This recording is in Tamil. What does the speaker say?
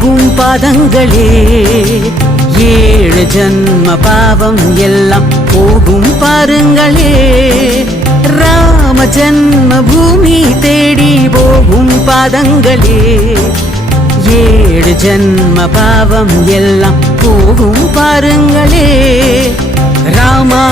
போகும் பாதங்களே, 7 ஜன்ம பாவம் எல்லாம் போகும் பாருங்களே. ராம ஜன்ம பூமி தேடி போகும் பாதங்களே, 7 ஜன்ம பாவம் எல்லாம் போகும் பாருங்களே. ராமா